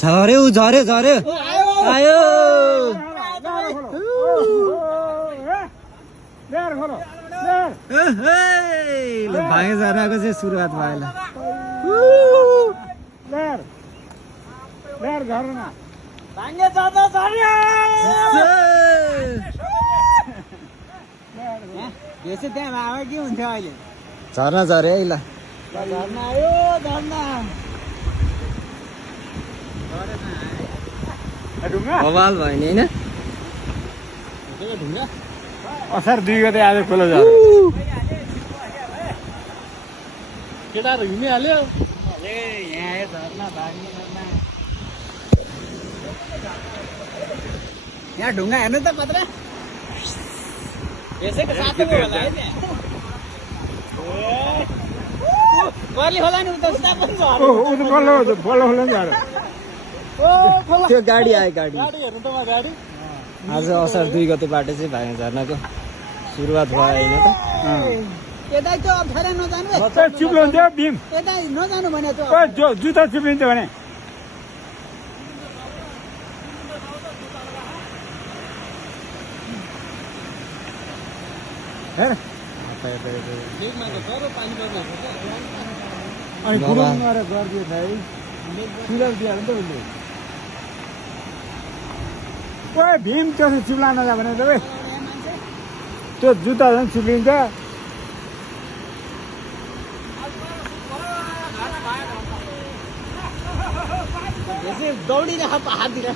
झर्यो झर्यो झर्यो आयो भाइ झर्नाको चाहिँ सुरुवात भयो झर्ना झर्यो है ल बवाल भयो नि होइन असार 2 गते आज खोला झर्यो केटाहरु हिँडिहाल्यो यहाँ ढुङ्गा हेर्नु त पत्र यसैको साथै होला है पर्ली होला नि उता सुता पनि छ बल्ल नि झर्यो त्यो गाडी आयो गाडी हेर्नु त म गाडी आज असार 2 गतेबाट चाहिँ भाइ झर्नाको सुरुवात भयो होइन त यता त्यो अप्ठ्यारो नजानु चिप्लो हुन्थ्यो भीम यता नजानु भने त जुत्ता चिप्लिन्थ्यो भने हेर अनि गुरुङ गरेर गरिदियो है सुलभ दियो भने त उसले ओए भीम त्यो चिप्ला नजा भने त त्यो जुत्ता झन् चिप्लिन्छ दौडिरहेको हाततिर